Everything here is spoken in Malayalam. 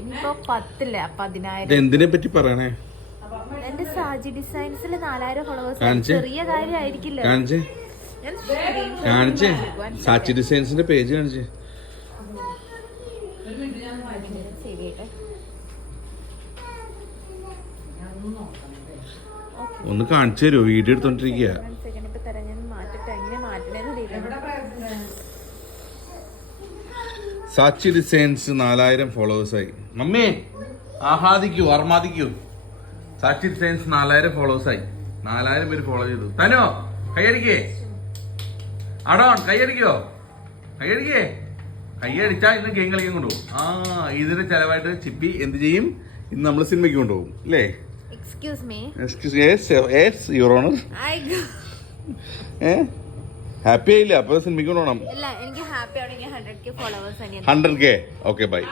എനിക്കിപ്പോ 10 അപ്പൊ 10,000. എന്തിനെ പറ്റി പറയണേ? എന്റെ സാജി ഡിസൈൻസിൽ 4000 ഫോളോവേഴ്സ് ചെറിയ കാര്യമായിരിക്കില്ല. കാണിച്ചേ സാച്ചി ഡിസൈൻസിന്റെ പേജ് കാണിച്ചേ. ഒന്ന് കാണിച്ചു തരുമോ? വീഡിയോ എടുത്തോണ്ടിരിക്കുക. സാച്ചി ഡിസൈൻസ് 4000 ഫോളോവേഴ്സായി. മമ്മി ആഹ്ലാദിക്കൂ, അർമാദിക്കൂ. സാച്ചി ഡിസൈൻസ് 4000 ഫോളോവേഴ്സായി. 4000 പേര് ഫോളോ ചെയ്തു. തനോ കൈയടിക്കേ. അടോൺ കൈയടിക്കോ? കൈയടിക്കേ. കൈയടിച്ചാ ഇന്ന് ഗെയിം കളിക്കാൻ കൊണ്ടുപോകും. ഇതിന് ചെലവായിട്ട് ചിപ്പി എന്ത് ചെയ്യും? ഇന്ന് നമ്മൾ സിനിമയ്ക്ക് കൊണ്ടുപോകും അല്ലേ? Excuse me. Yes, Your Honor. Happy ആയില്ല? അപ്പൊ സിനിമയ്ക്ക് കൊണ്ടുപോകണം. എനിക്ക് ഹാപ്പി ആണെങ്കിൽ 100K followers. 100K. Okay bye.